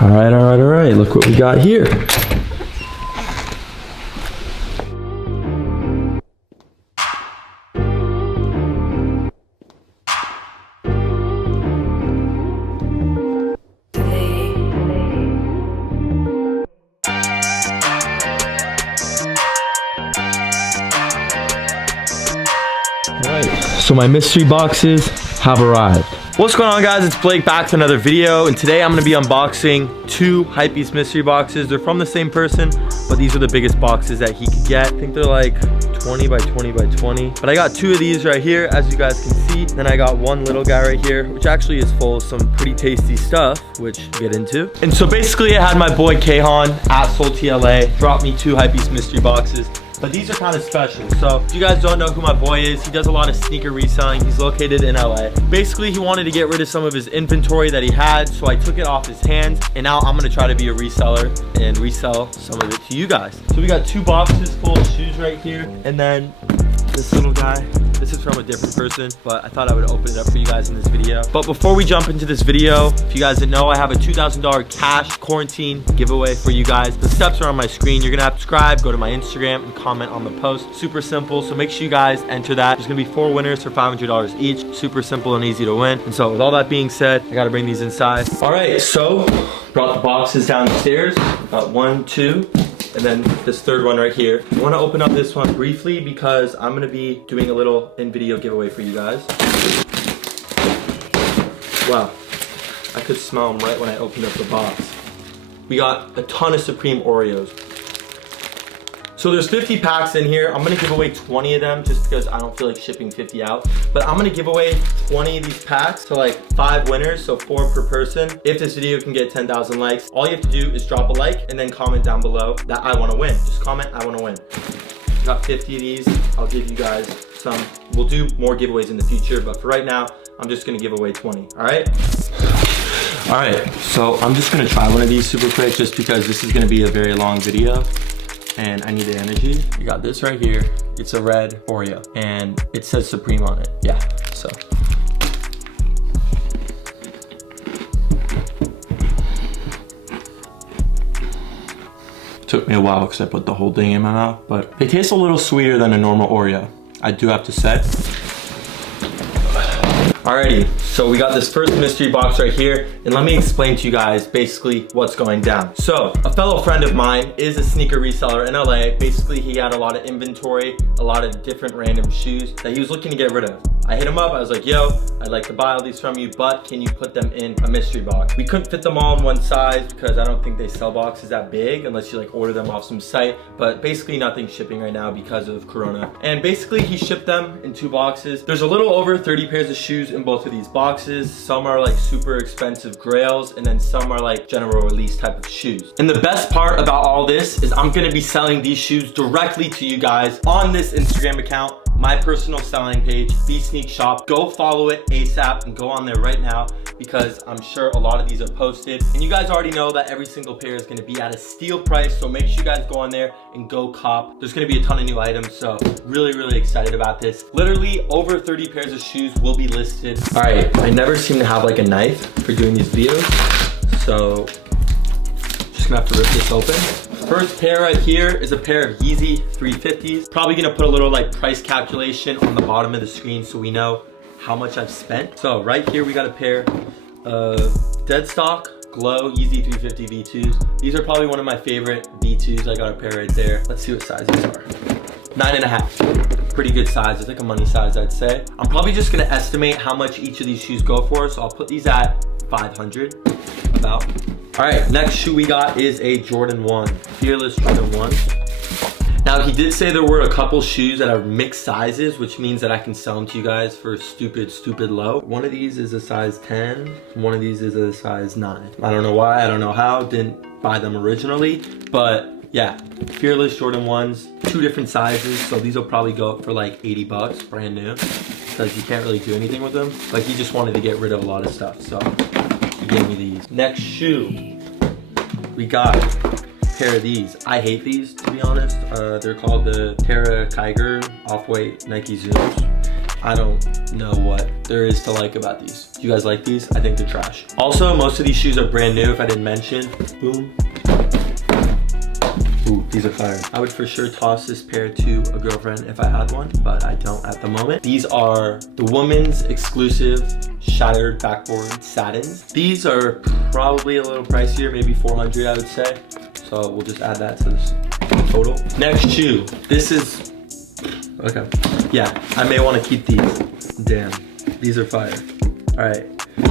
All right. Look what we got here. So my mystery boxes have arrived. What's going on, guys? It's Blake back to another video, and today I'm gonna be unboxing 2 Hypebeast mystery boxes. They're from the same person, but these are the biggest boxes that he could get. I think they're like 20 by 20 by 20. But I got 2 of these right here, as you guys can see. Then I got one little guy right here, which actually is full of some pretty tasty stuff, which we'll get into. And so basically I had my boy Kahan at SaltyLA drop me 2 Hypebeast mystery boxes. But these are kind of special. So if you guys don't know who my boy is, he does a lot of sneaker reselling. He's located in LA. Basically, he wanted to get rid of some of his inventory that he had, so I took it off his hands, and now I'm gonna try to be a reseller and resell some of it to you guys. So we got 2 boxes full of shoes right here, and then this little guy. This is from a different person, but I thought I would open it up for you guys in this video. But before we jump into this video, if you guys didn't know, I have a $2,000 cash quarantine giveaway for you guys. The steps are on my screen. You're gonna have to subscribe, go to my Instagram, and comment on the post. Super simple, so make sure you guys enter that. There's gonna be 4 winners for $500 each. Super simple and easy to win. And so with all that being said, I gotta bring these inside. All right, so brought the boxes downstairs. Got 1, 2. And then this 3rd one right here. I want to open up this one briefly because I'm going to be doing a little in-video giveaway for you guys. Wow. I could smell them right when I opened up the box. We got a ton of Supreme Oreos. So there's 50 packs in here. I'm gonna give away 20 of them just because I don't feel like shipping 50 out. But I'm gonna give away 20 of these packs to like 5 winners, so 4 per person. If this video can get 10,000 likes, all you have to do is drop a like and then comment down below that I wanna win. Just comment, I wanna win. Got 50 of these. I'll give you guys some. We'll do more giveaways in the future, but for right now, I'm just gonna give away 20, all right? All right, so I'm just gonna try one of these super quick just because this is gonna be a very long video. And I need the energy. You got this right here. It's a red Oreo and it says Supreme on it. Yeah, so. Took me a while because I put the whole thing in my mouth, but they taste a little sweeter than a normal Oreo, I do have to say. Alrighty, so we got this first mystery box right here, and let me explain to you guys basically what's going down. So, a fellow friend of mine is a sneaker reseller in LA. Basically, he had a lot of inventory, a lot of different random shoes that he was looking to get rid of. I hit him up, I was like, yo, I'd like to buy all these from you, but can you put them in a mystery box? We couldn't fit them all in one size because I don't think they sell boxes that big unless you like order them off some site, but basically nothing's shipping right now because of Corona. And basically he shipped them in 2 boxes. There's a little over 30 pairs of shoes in both of these boxes. Some are like super expensive grails, and then some are like general release type of shoes. And the best part about all this is I'm gonna be selling these shoes directly to you guys on this Instagram account, my personal selling page, bookbsneak shop. Go follow it ASAP and go on there right now because I'm sure a lot of these are posted. And you guys already know that every single pair is gonna be at a steal price, so make sure you guys go on there and go cop. There's gonna be a ton of new items, so really excited about this. Literally over 30 pairs of shoes will be listed. All right, I never seem to have like a knife for doing these videos, so just gonna have to rip this open. First pair right here is a pair of Yeezy 350s. Probably gonna put a little like price calculation on the bottom of the screen so we know how much I've spent. So right here we got a pair of dead stock Glow Yeezy 350 V2s. These are probably one of my favorite V2s. I got a pair right there. Let's see what size these are. 9.5. Pretty good size. It's like a money size, I'd say. I'm probably just gonna estimate how much each of these shoes go for, so I'll put these at 500 about. All right, next shoe we got is a Jordan 1, Fearless Jordan 1. Now, he did say there were a couple shoes that are mixed sizes, which means that I can sell them to you guys for stupid low. One of these is a size 10, one of these is a size 9. I don't know why, I don't know how, didn't buy them originally, but yeah, Fearless Jordan 1s, 2 different sizes, so these will probably go up for like 80 bucks, brand new, because you can't really do anything with them. Like, he just wanted to get rid of a lot of stuff, so he gave me these. Next shoe, we got a pair of these. I hate these, to be honest. They're called the Terra Kiger off-white Nike Zooms. I don't know what there is to like about these. Do you guys like these? I think they're trash. Also, most of these shoes are brand new, if I didn't mention. Boom. Ooh, these are fire. I would for sure toss this pair to a girlfriend if I had one, but I don't at the moment. These are the women's exclusive shattered backboard satins. These are probably a little pricier, maybe 400 I would say. So we'll just add that to this total. Next shoe. This is, okay. Yeah, I may want to keep these. Damn, these are fire. All right,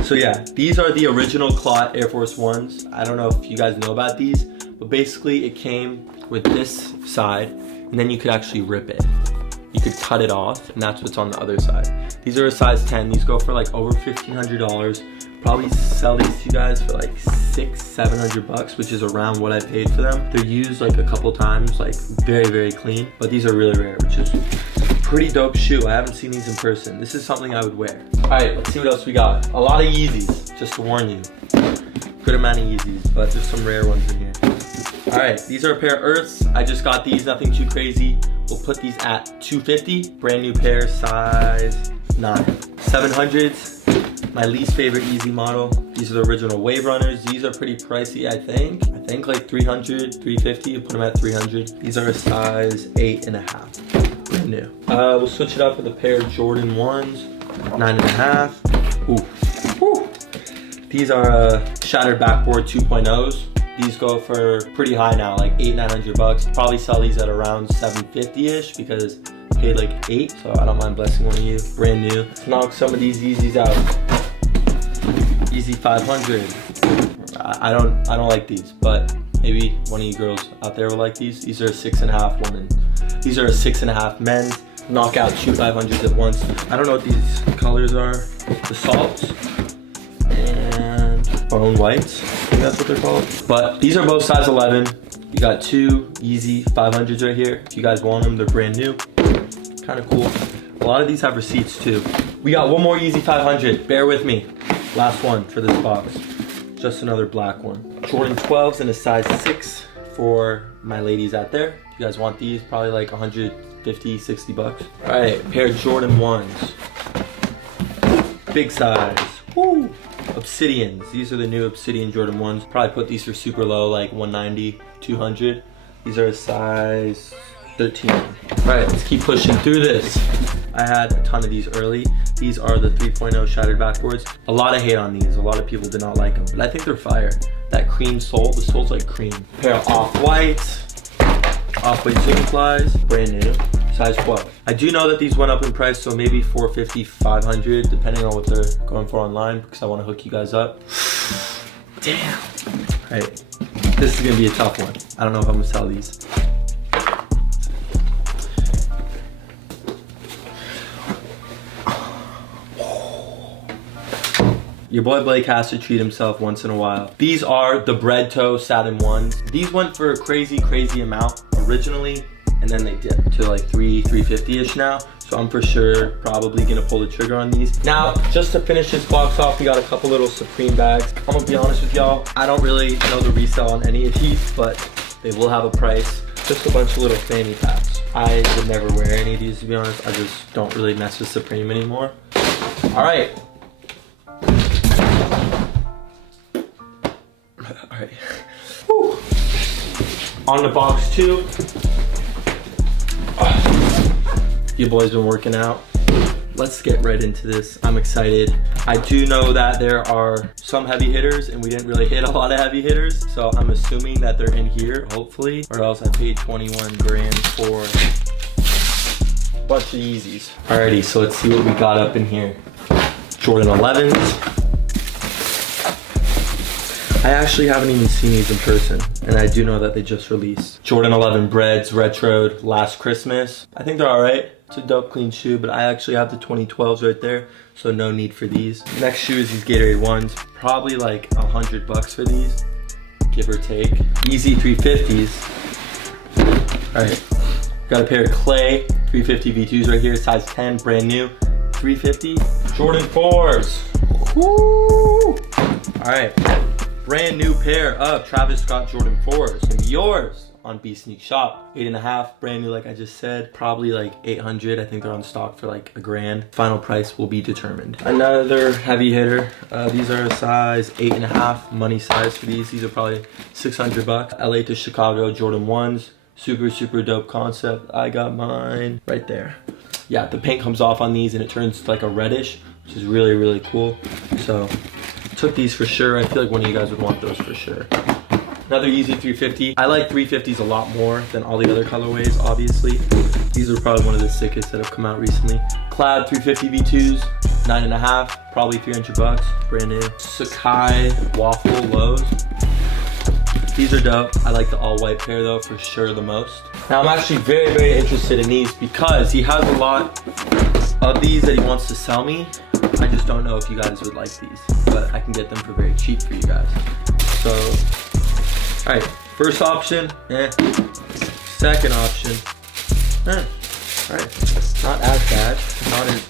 so yeah, these are the original cloth Air Force Ones. I don't know if you guys know about these, but basically it came with this side and then you could actually rip it. You could cut it off and that's what's on the other side. These are a size 10. These go for like over $1,500. Probably sell these to you guys for like $600-700, which is around what I paid for them. They're used like a couple times, like very clean, but these are really rare, which is a pretty dope shoe. I haven't seen these in person. This is something I would wear. All right, let's see what else we got. A lot of Yeezys, just to warn you. Good amount of Yeezys, but there's some rare ones in here. All right, these are a pair of Earths. I just got these, nothing too crazy. We'll put these at $250. Brand new pair, size 9. 700s. My least favorite Yeezy model. These are the original Wave Runners. These are pretty pricey, I think. I think like 300, 350. You put them at 300. These are a size 8.5. Brand new. We'll switch it up with a pair of Jordan 1s. 9.5. Ooh. Woo. These are shattered backboard 2.0s. These go for pretty high now, like $800-900. Probably sell these at around $750-ish because I paid like 8, so I don't mind blessing one of you. Brand new. Let's knock some of these Yeezys out. Yeezy 500. I don't like these, but maybe one of you girls out there will like these. These are a 6.5 women. These are a 6.5 men's. Knock out 2 500s at once. I don't know what these colors are. The salts and bone whites. I think that's what they're called. But these are both size 11. You got 2 Yeezy 500s right here. If you guys want them, they're brand new. Kind of cool. A lot of these have receipts too. We got one more Yeezy 500. Bear with me. Last one for this box. Just another black one. Jordan 12s in a size 6 for my ladies out there. If you guys want these, probably like 150, 60 bucks. All right, pair of Jordan 1s. Big size. Woo! Obsidians. These are the new Obsidian Jordan 1s. Probably put these for super low, like 190, 200. These are a size 13. All right, let's keep pushing through this. I had a ton of these early. These are the 3.0 shattered backboards. A lot of hate on these. A lot of people did not like them, but I think they're fire. That cream sole, the sole's like cream. Pair of off-whites. Off-white Zoom flies, brand new, size 12. I do know that these went up in price, so maybe 450, 500, depending on what they're going for online, because I want to hook you guys up. Damn. All right, this is gonna be a tough one. I don't know if I'm gonna sell these. Your boy Blake has to treat himself once in a while. These are the bread toe satin ones. These went for a crazy amount originally, and then they dipped to like 350-ish now. So I'm for sure probably gonna pull the trigger on these. Now, just to finish this box off, we got a couple little Supreme bags. I'm gonna be honest with y'all, I don't really know the resale on any of these, but they will have a price. Just a bunch of little fanny packs. I would never wear any of these, to be honest. I just don't really mess with Supreme anymore. All right. All right. Woo. On the box too. Your boy's been working out. Let's get right into this. I'm excited. I do know that there are some heavy hitters and we didn't really hit a lot of heavy hitters. So I'm assuming that they're in here, hopefully, or else I paid 21 grand for a bunch of Yeezys. Alrighty, so let's see what we got up in here. Jordan 11s. I actually haven't even seen these in person, and I do know that they just released. Jordan 11 Breads, retroed last Christmas. I think they're all right. It's a dope, clean shoe, but I actually have the 2012s right there, so no need for these. Next shoe is these Gatorade 1s. Probably like $100 for these, give or take. Easy 350s. All right, got a pair of Clay 350 V2s right here, size 10, brand new, 350. Jordan 4s. Woo! All right. Brand new pair of Travis Scott Jordan 4s. Gonna be yours on bookbsneak shop. 8.5, brand new like I just said. Probably like 800. I think they're on stock for like $1,000. Final price will be determined. Another heavy hitter. These are a size 8.5, money size for these. These are probably 600 bucks. LA to Chicago Jordan 1s. Super dope concept. I got mine right there. Yeah, the paint comes off on these and it turns like a reddish, which is really cool. So took these for sure. I feel like one of you guys would want those for sure. Another Yeezy 350. I like 350s a lot more than all the other colorways, obviously. These are probably one of the sickest that have come out recently. Cloud 350 V2s, 9.5, probably 300 bucks, brand new. Sakai waffle lows. These are dope. I like the all white pair though, for sure the most. Now I'm actually very interested in these because he has a lot of these that he wants to sell me. I just don't know if you guys would like these, but I can get them for very cheap for you guys. So, all right, first option, second option, all right, not as bad, not as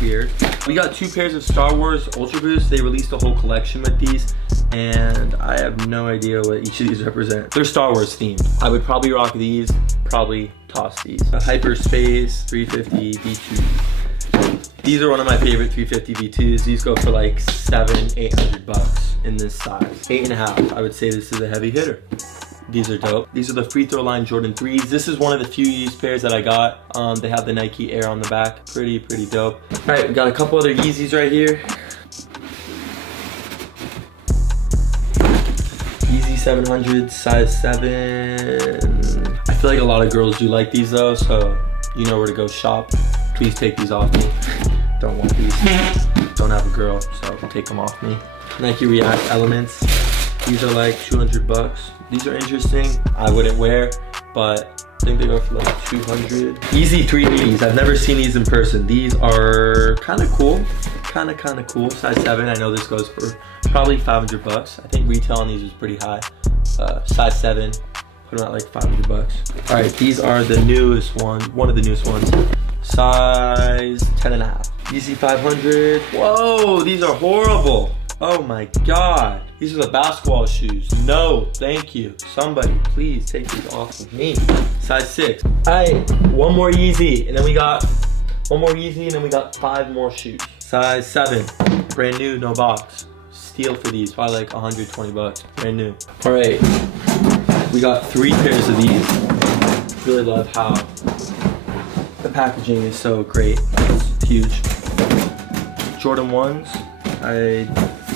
weird. We got 2 pairs of Star Wars Ultra Boosts. They released a whole collection with these, and I have no idea what each of these represent. They're Star Wars themed. I would probably rock these, probably toss these. Hyperspace 350 V2. These are one of my favorite 350 V2s. These go for like 700-800 bucks in this size. 8.5, I would say this is a heavy hitter. These are dope. These are the free throw line Jordan 3s. This is one of the few used pairs that I got. They have the Nike Air on the back. Pretty dope. All right, we got a couple other Yeezys right here. Yeezy 700, size 7. I feel like a lot of girls do like these though, so you know where to go shop. Please take these off me. Don't want these. Don't have a girl, so take them off me. Nike React Elements. These are like 200 bucks. These are interesting. I wouldn't wear, but I think they go for like 200. Yeezy 380s. I've never seen these in person. These are kind of cool. Kind of cool. Size 7. I know this goes for probably 500 bucks. I think retail on these is pretty high. Size 7. Put them at like 500 bucks. All right, these are the newest ones. One of the newest ones. Size 10.5. Yeezy 500. Whoa, these are horrible. Oh my God. These are the basketball shoes. No, thank you. Somebody, please take these off of me. Size 6. All right, one more Yeezy, and then we got one more Yeezy, and then we got 5 more shoes. Size 7. Brand new, no box. Steal for these, probably like 120 bucks. Brand new. All right, we got 3 pairs of these. Really love how the packaging is so great. It's huge. Jordan 1s. I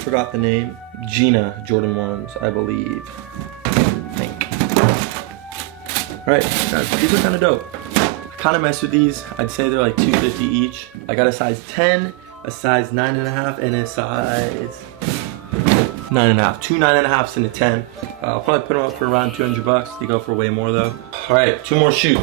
forgot the name. Gina Jordan 1s, I believe. All right, guys, these are kind of dope. I kind of mess with these. I'd say they're like $250 each. I got a size 10, a size 9.5, and a size 9.5. 2 9.5s and a 10. I'll probably put them up for around 200 bucks. They go for way more though. All right, 2 more shoes.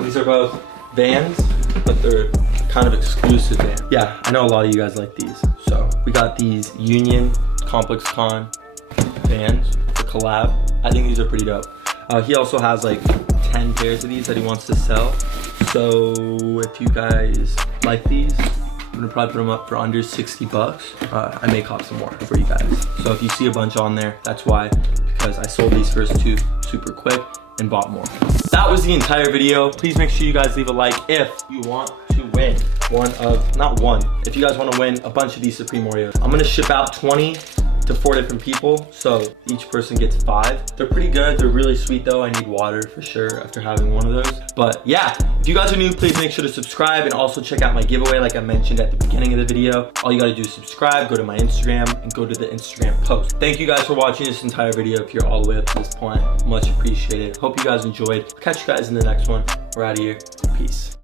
These are both Vans, but they're kind of exclusive Vans. Yeah, I know a lot of you guys like these. So we got these Union Complex Con Vans, the collab. I think these are pretty dope. He also has like 10 pairs of these that he wants to sell. So if you guys like these, I'm gonna probably put them up for under 60 bucks. I may cop some more for you guys. So if you see a bunch on there, that's why, because I sold these first 2 super quick and bought more. That was the entire video. Please make sure you guys leave a like if you want to win if you guys want to win a bunch of these Supreme Oreos. I'm gonna ship out 20 to 4 different people, so each person gets 5. They're pretty good. They're really sweet though. I need water for sure after having one of those. But yeah, if you guys are new, please make sure to subscribe and also check out my giveaway like I mentioned at the beginning of the video. All you gotta do is subscribe, go to my Instagram, and go to the Instagram post. Thank you guys for watching this entire video. If you're all the way up to this point, much appreciated. Hope you guys enjoyed. Catch you guys in the next one. We're out of here. Peace.